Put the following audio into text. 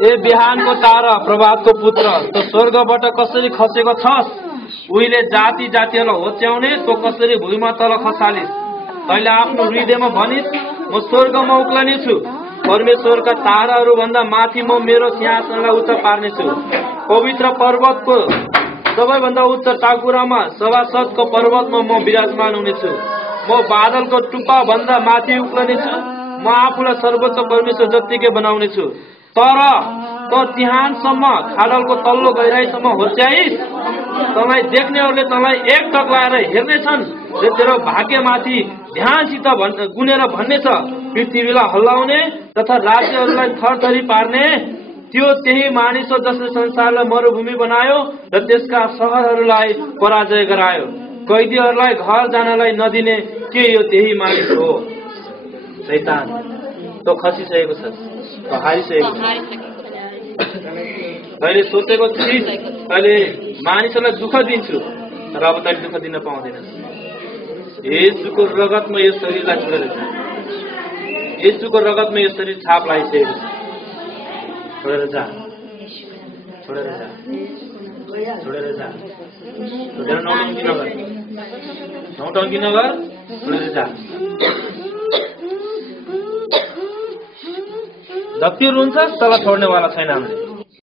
ए बिहानको तारा प्रभातको पुत्र त स्वर्गबाट कसरी खसेको छस् उहिले जाति जातिहरूलाई होच्याउने तो कसरी भुइँमा तल खसालिस् तैले आफ्नो हृदयमा भनिस् म स्वर्गमा उक्लनेछु परमेश्वरका ताराहरू भन्दा माथि म मेरो सिंहासनलाई उच्च पार्नेछु पवित्र पर्वतको सबैभन्दा उच्च टाकुरामा सभासदको पर्वतमा म विराजमान हुनेछु म बादलको टुप्पा भन्दा माथि उक्लनेछु म आफूलाई सर्वोच्च परमेश्वर जत्तिकै बनाउनेछु तर त तिहानसम्म खाडलको तल्लो गहिराईसम्म होच्याइस् तँलाई देख्नेहरूले तँलाई एक टक लाएर हेर्नेछन् र तेरो भाग्यमाथि ध्यानसित गुनेर भन्नेछ पृथ्वीलाई हल्लाउने तथा राज्यहरूलाई थरथरी पार्ने त्यो त्यही मानिस हो जसले संसारलाई मरुभूमि बनायो र त्यसका सहरहरूलाई पराजय गरायो कैदीहरूलाई घर जानलाई नदिने के यो त्यही मानिस हो शैतान तो खसिसकेको छ तो हारिसकेको छ अहिले सोचेको थिइस् अहिले मानिसहरूलाई दुःख दिन्छु तर अब तैले दुःख दिन पाउँदैनस् येशूको रगतमा यो शरीरलाई छोडेर जा येशूको रगतमा यो शरीर छाप लगाइसकेको छ छोडेर जा छोडेर जा छोडेर जा छोडेर नौटंकी नगर छोडेर जा जति रुन्छ तल छोड्नेवाला छैन हामीले